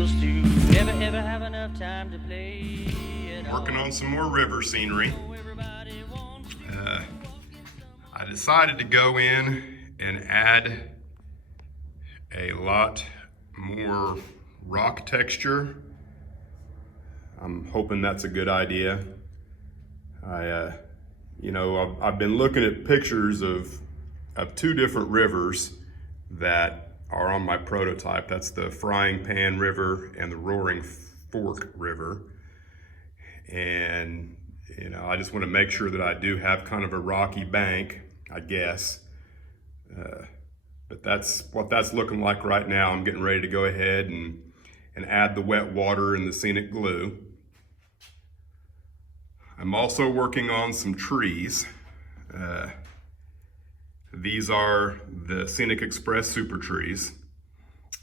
girls to ever have enough time to play at all. Working on some more river scenery. I decided to go in and add a lot more rock texture. I'm hoping that's a good idea. I've been looking at pictures of two different rivers that are on my prototype. That's the Frying Pan River and the Roaring Fork River. And I just want to make sure that I do have kind of a rocky bank, I guess. But that's what that's looking like right now. I'm getting ready to go ahead and add the wet water and the scenic glue. I'm also working on some trees. These are the Scenic Express Super Trees.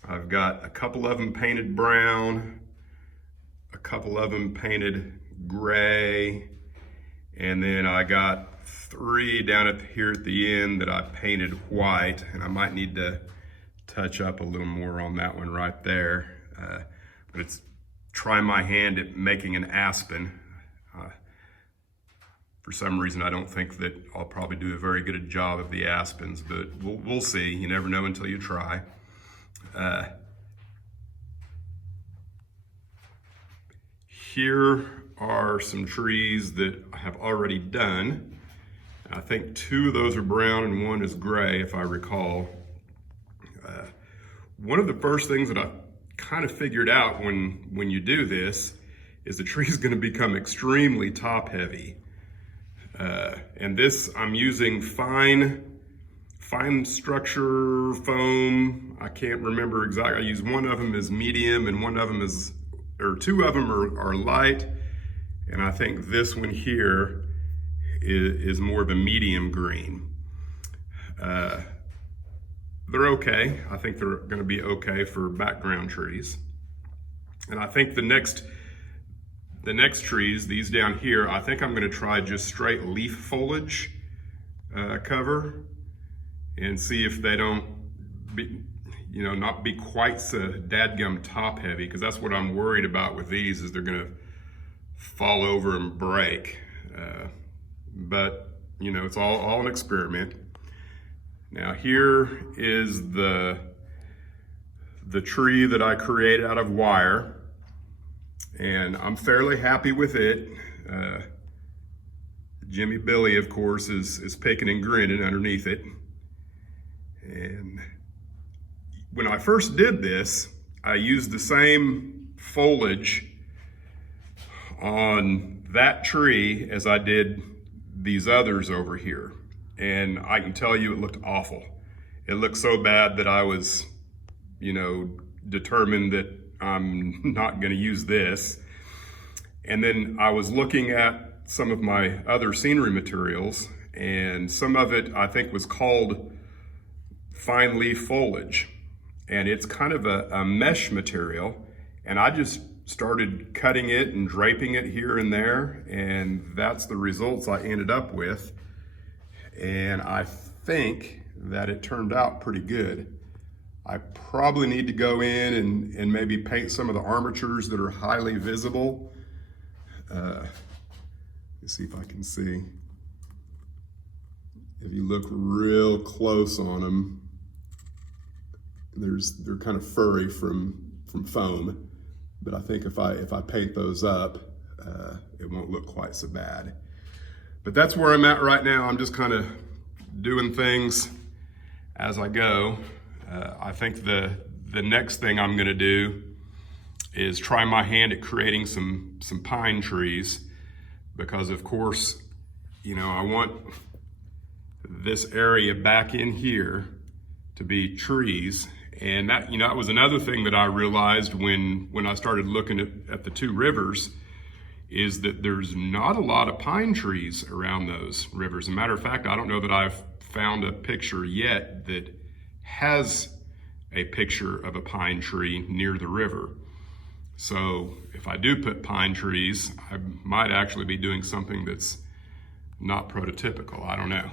I've got a couple of them painted brown, a couple of them painted gray, and then I got 3 down here at the end that I painted white, and I might need to touch up a little more on that one right there. But it's try my hand at making an aspen. For some reason, I don't think that I'll probably do a very good job of the aspens, but we'll see. You never know until you try. Here are some trees that I have already done. I think 2 of those are brown and 1 is gray, if I recall. One of the first things that I kind of figured out when you do this is the tree is going to become extremely top heavy. And this, I'm using fine structure foam. I can't remember exactly. I use one of them as medium and one of them is, or 2 of them are light. And I think this one here is more of a medium green. They're okay. I think they're going to be okay for background trees. And I think the next trees, these down here, I think I'm going to try just straight leaf foliage cover and see if they don't not be quite so dadgum top heavy, because that's what I'm worried about with these, is they're going to fall over and break. But it's all an experiment. Now here is the tree that I created out of wire. And I'm fairly happy with it. Jimmy Billy, of course, is picking and grinning underneath it. And when I first did this, I used the same foliage on that tree as I did these others over here. And I can tell you it looked awful. It looked so bad that I was, determined that I'm not going to use this. And then I was looking at some of my other scenery materials, and some of it I think was called fine leaf foliage. And it's kind of a mesh material. And I just started cutting it and draping it here and there. And that's the results I ended up with. And I think that it turned out pretty good. I probably need to go in and maybe paint some of the armatures that are highly visible. Let's see if I can see. If you look real close on them, they're kind of furry from foam. But I think if I paint those up, it won't look quite so bad. But that's where I'm at right now. I'm just kind of doing things as I go. I think the next thing I'm gonna do is try my hand at creating some pine trees, because of course, I want this area back in here to be trees. And that, that was another thing that I realized when I started looking at the 2 rivers, is that there's not a lot of pine trees around those rivers. As a matter of fact, I don't know that I've found a picture yet that has a picture of a pine tree near the river. So if I do put pine trees, I might actually be doing something that's not prototypical. I don't know.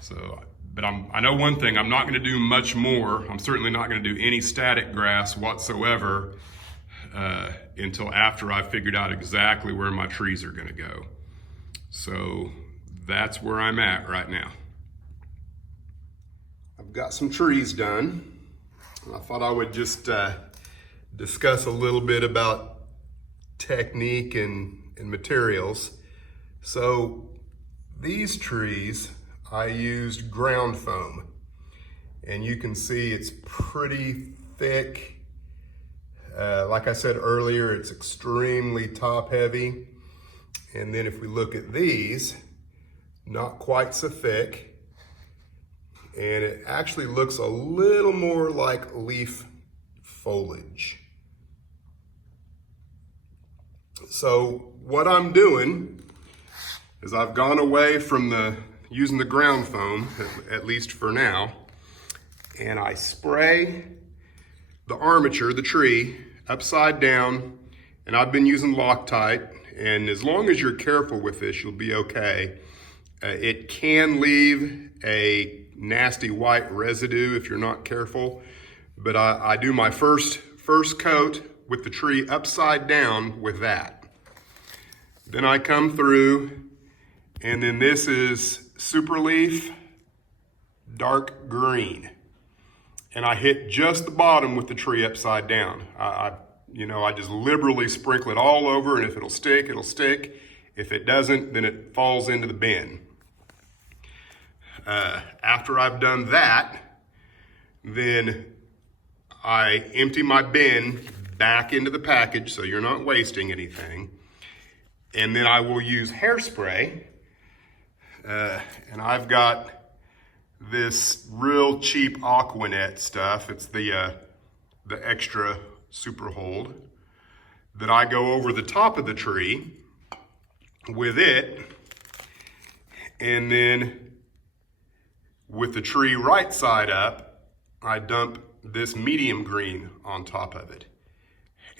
So, but I know one thing, I'm not gonna do much more. I'm certainly not gonna do any static grass whatsoever until after I figured out exactly where my trees are gonna go. So that's where I'm at right now. I've got some trees done. I thought I would just discuss a little bit about technique and materials. So these trees, I used ground foam, and you can see it's pretty thick. Like I said earlier, it's extremely top heavy. And then if we look at these, not quite so thick. And it actually looks a little more like leaf foliage. So what I'm doing is I've gone away from using the ground foam, at least for now, and I spray the armature, the tree, upside down, and I've been using Loctite, and as long as you're careful with this, you'll be okay. It can leave a nasty white residue if you're not careful, but I do my first coat with the tree upside down with that. Then I come through, and then this is Super Leaf dark green. And I hit just the bottom with the tree upside down. I just liberally sprinkle it all over, and if it'll stick, it'll stick. If it doesn't, then it falls into the bin. After I've done that, then I empty my bin back into the package so you're not wasting anything. And then I will use hairspray. And I've got this real cheap Aquanet stuff. It's the extra super hold that I go over the top of the tree with it, and then with the tree right side up, I dump this medium green on top of it.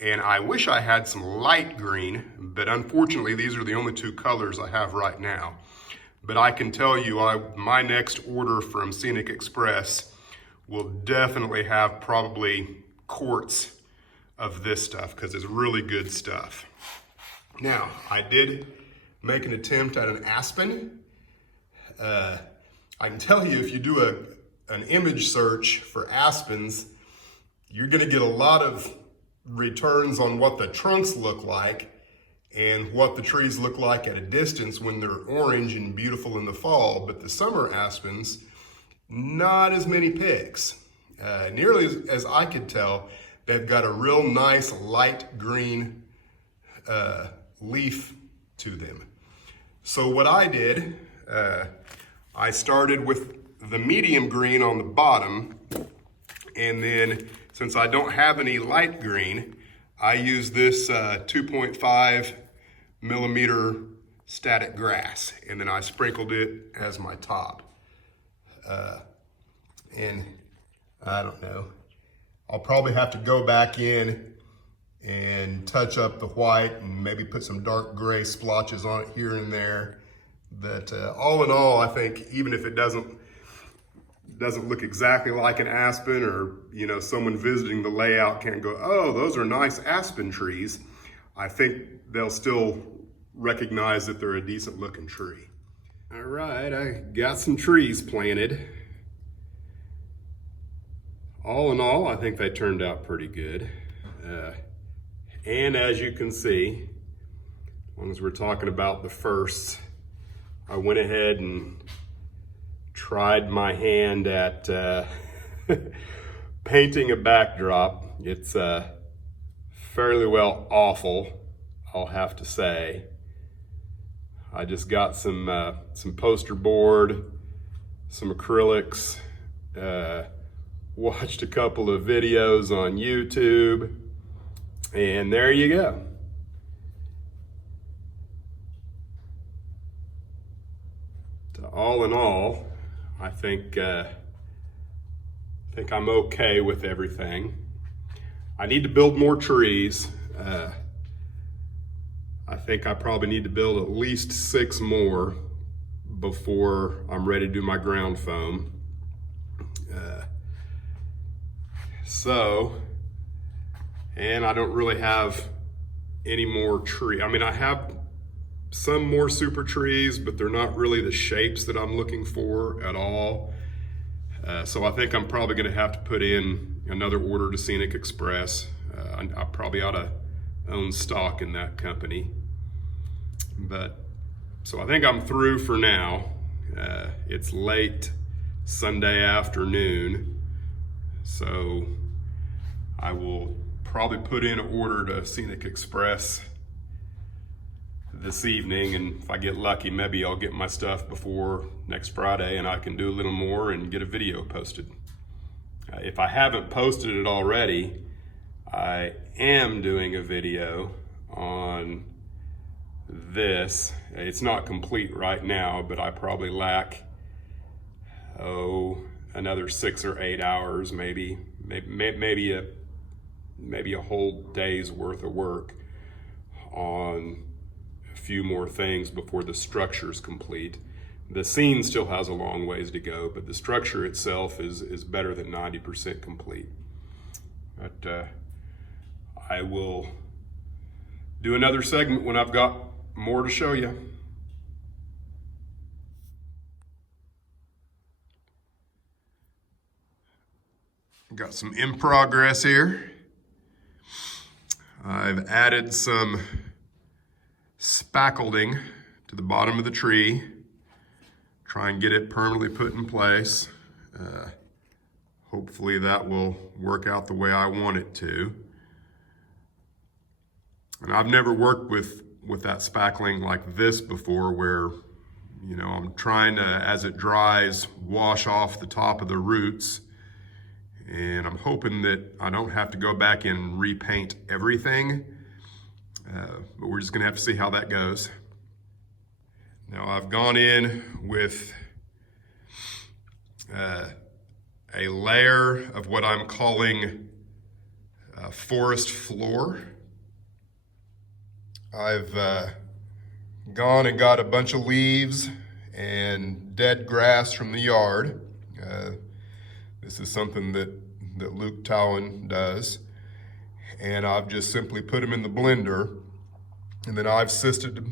And I wish I had some light green, but unfortunately these are the only two colors I have right now. But I can tell you, my next order from Scenic Express will definitely have probably quarts of this stuff, because it's really good stuff. Now, I did make an attempt at an aspen. I can tell you, if you do an image search for aspens, you're gonna get a lot of returns on what the trunks look like and what the trees look like at a distance when they're orange and beautiful in the fall. But the summer aspens, not as many picks. Nearly as I could tell, they've got a real nice light green leaf to them. So what I did, I started with the medium green on the bottom, and then since I don't have any light green, I use this 2.5 millimeter static grass, and then I sprinkled it as my top. And I don't know, I'll probably have to go back in and touch up the white and maybe put some dark gray splotches on it here and there. But all in all, I think even if it doesn't look exactly like an aspen, or someone visiting the layout can't go, oh, those are nice aspen trees, I think they'll still recognize that they're a decent looking tree. All right, I got some trees planted. All in all, I think they turned out pretty good. And as you can see, as long as we're talking about the firsts, I went ahead and tried my hand at painting a backdrop. It's fairly well awful, I'll have to say. I just got some poster board, some acrylics, watched a couple of videos on YouTube, and there you go. All in all, I think I'm okay with everything. I need to build more trees. I think I probably need to build at least 6 more before I'm ready to do my ground foam. And I don't really have any more tree. I mean, I have some more super trees, but they're not really the shapes that I'm looking for at all. So I think I'm probably gonna have to put in another order to Scenic Express. I probably ought to own stock in that company. But, so I think I'm through for now. It's late Sunday afternoon, so I will probably put in an order to Scenic Express this evening, and if I get lucky, maybe I'll get my stuff before next Friday and I can do a little more and get a video posted. If I haven't posted it already, I am doing a video on this. It's not complete right now, but I probably lack, another 6 or 8 hours, maybe a whole day's worth of work on a few more things before the structure's complete. The scene still has a long ways to go, but the structure itself is better than 90% complete. But I will do another segment when I've got more to show you. Got some in progress here. I've added some spackling to the bottom of the tree. Try and get it permanently put in place. Hopefully that will work out the way I want it to. And I've never worked with that spackling like this before, where, you know, I'm trying to, as it dries, wash off the top of the roots. And I'm hoping that I don't have to go back and repaint everything, but we're just gonna have to see how that goes. Now I've gone in with a layer of what I'm calling forest floor. I've gone and got a bunch of leaves and dead grass from the yard. This is something that Luke Towan does. And I've just simply put them in the blender, and then I've sifted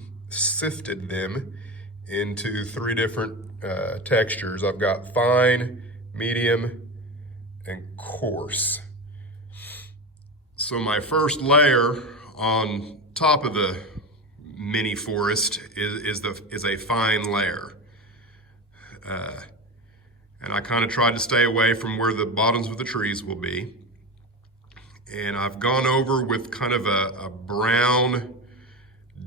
them into 3 different textures. I've got fine, medium, and coarse. So my first layer on top of the mini forest is a fine layer. And I kind of tried to stay away from where the bottoms of the trees will be. And I've gone over with kind of a brown,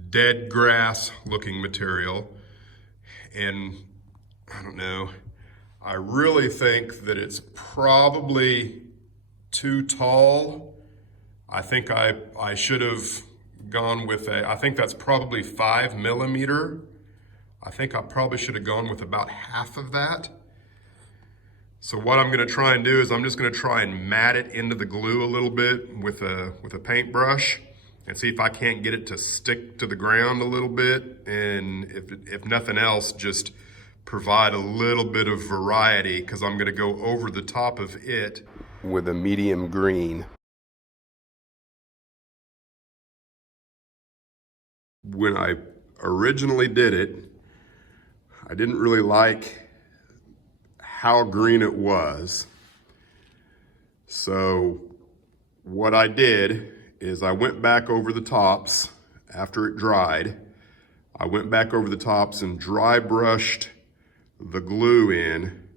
dead grass looking material. And I don't know, I really think that it's probably too tall. I think I should have gone with I think that's probably 5 millimeter. I think I probably should have gone with about half of that. So what I'm gonna try and do is I'm just gonna try and mat it into the glue a little bit with a paintbrush and see if I can't get it to stick to the ground a little bit. And if nothing else, just provide a little bit of variety, because I'm gonna go over the top of it with a medium green. When I originally did it, I didn't really like how green it was. So what I did is I went back over the tops after it dried. I went back over the tops and dry brushed the glue in,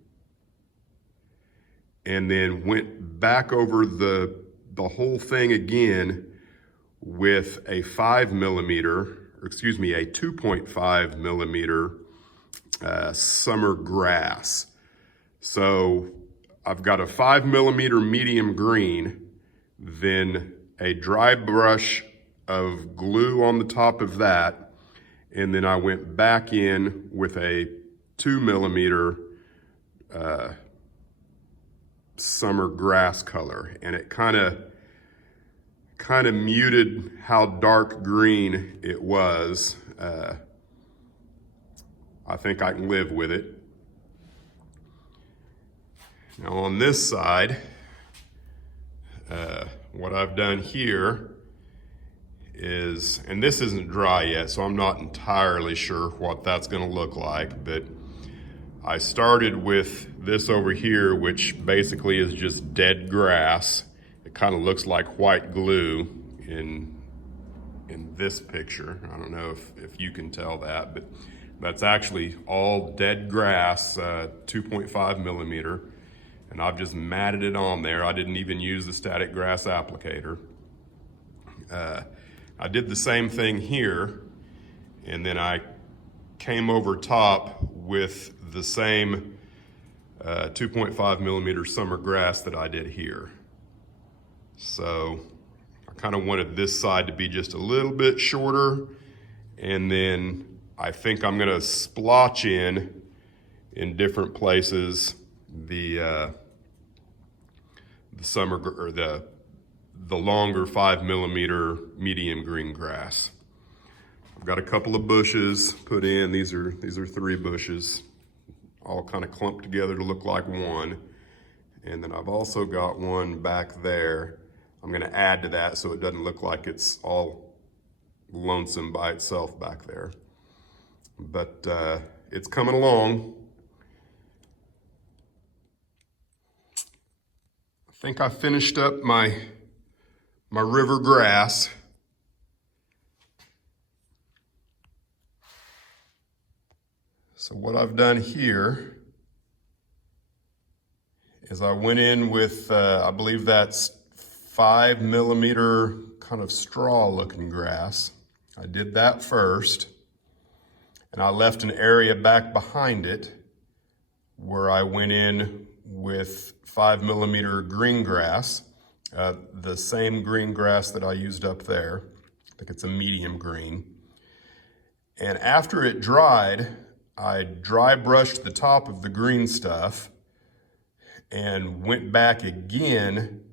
and then went back over the whole thing again with a 5 millimeter, or excuse me, a 2.5 millimeter summer grass. So I've got a 5 millimeter medium green, then a dry brush of glue on the top of that, and then I went back in with a 2 millimeter summer grass color, and it kind of muted how dark green it was. I think I can live with it. Now on this side, what I've done here is, and this isn't dry yet, so I'm not entirely sure what that's gonna look like, but I started with this over here, which basically is just dead grass. It kind of looks like white glue in this picture. I don't know if you can tell that, but that's actually all dead grass, 2.5 millimeter. And I've just matted it on there. I didn't even use the static grass applicator. I did the same thing here, and then I came over top with the same 2.5 millimeter summer grass that I did here. So I kind of wanted this side to be just a little bit shorter, and then I think I'm gonna splotch in different places the summer, or the longer 5 millimeter medium green grass. I've got a couple of bushes put in. These are 3 bushes, all kind of clumped together to look like one. And then I've also got one back there. I'm gonna add to that so it doesn't look like it's all lonesome by itself back there. But it's coming along. I think I finished up my river grass. So what I've done here is I went in with, I believe that's 5 millimeter kind of straw looking grass. I did that first, and I left an area back behind it where I went in with 5 millimeter green grass, the same green grass that I used up there. I think it's a medium green. And after it dried, I dry brushed the top of the green stuff and went back again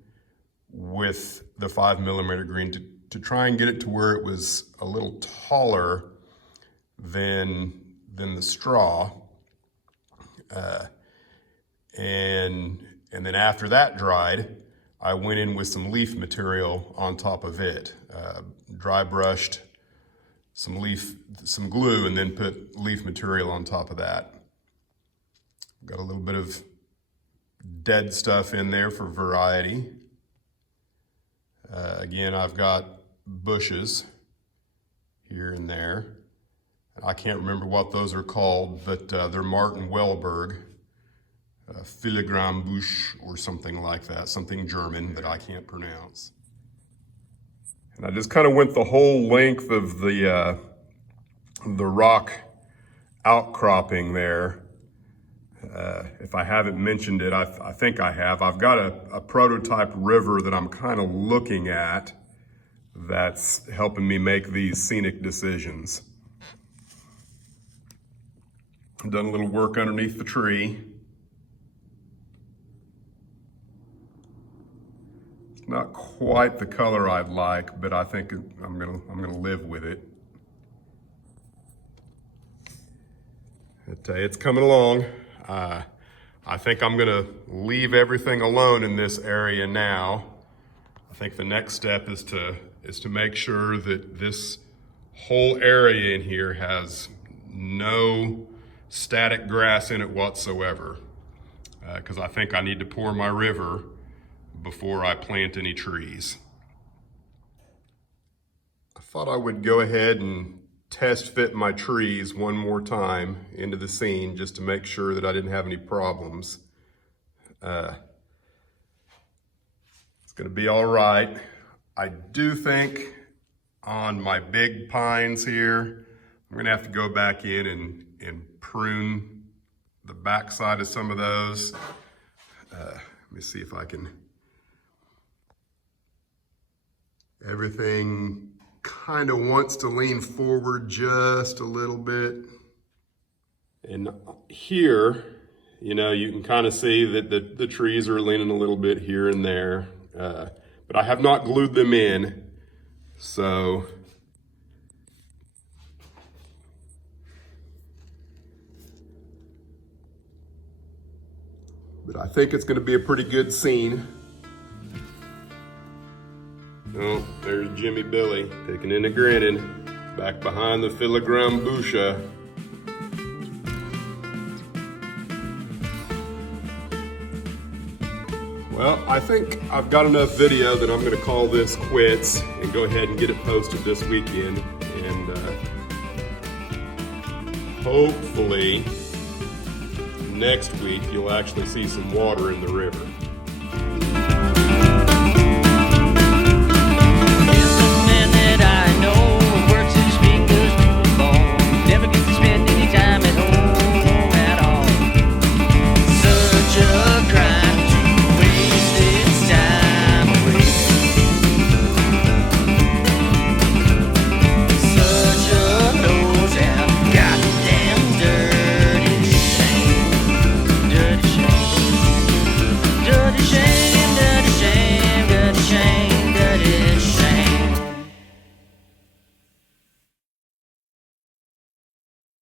with the 5 millimeter green to try and get it to where it was a little taller than the straw. And then after that dried, I went in with some leaf material on top of it. Dry brushed some glue, and then put leaf material on top of that. Got a little bit of dead stuff in there for variety. Again, I've got bushes here and there. I can't remember what those are called, but they're Martin Wellberg, Filigrambusch or something like that, something German that I can't pronounce. And I just kind of went the whole length of the rock outcropping there. If I haven't mentioned it, I think I have. I've got a prototype river that I'm kind of looking at that's helping me make these scenic decisions. I've done a little work underneath the tree. It's not quite the color I'd like, but I think I'm gonna live with it. It's coming along. I think I'm gonna leave everything alone in this area now. I think the next step is to make sure that this whole area in here has no static grass in it whatsoever, because I think I need to pour my river before I plant any trees. I thought I would go ahead and test fit my trees one more time into the scene just to make sure that I didn't have any problems. It's gonna be all right. I do think on my big pines here, I'm gonna have to go back in and prune the backside of some of those. Let me see if I can. Everything kind of wants to lean forward just a little bit. And here, you know, you can kind of see that the trees are leaning a little bit here and there, but I have not glued them in, so. But I think it's going to be a pretty good scene. Oh, there's Jimmy Billy picking into Grande, back behind the filigrane busha. Well, I think I've got enough video that I'm going to call this quits and go ahead and get it posted this weekend. And hopefully next week you'll actually see some water in the river.